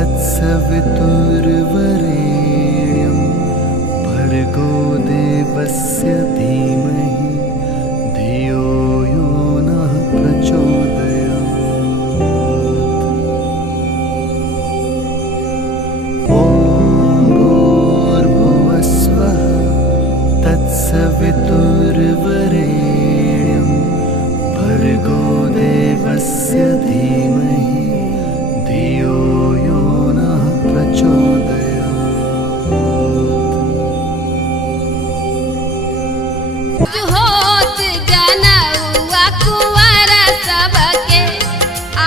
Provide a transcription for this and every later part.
तत्सवितुर्वरेण्यं भर्गो देवस्य धीमहि धियो यो नः प्रचोदयात्। ॐ भूर्भुवस्वः तत्सवितुर्वरेण्यं भर्गो देवस्य धीमहि धियो यो नः प्रचोदयात्। होत जनौआ कुंवर सबके,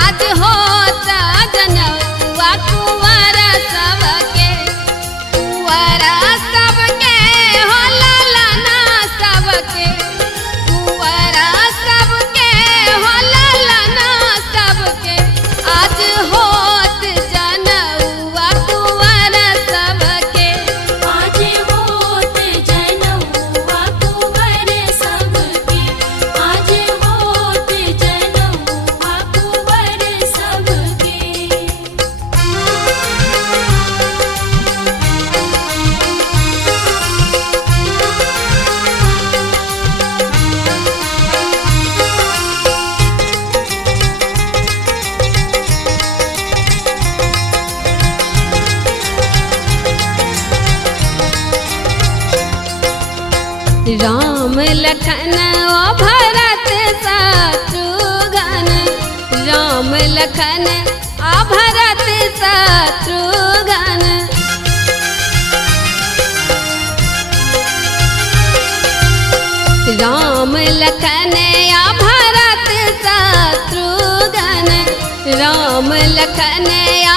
आज होत जनौआ कुंवर सबके, कुंवर सबके हो ललना सबके, कुंवर सबके हो ललना सबके, आज होत जनौआ कुंवर सबके, आज होत जनौआ कुंवर सबके, आज होत जनौआ कुंवर सबके। राम लखन ओ भरत शत्रुघ्न, राम लखन आ भरत शत्रुघ्न, राम लखन आ भरत शत्रुघ्न, राम लखन आ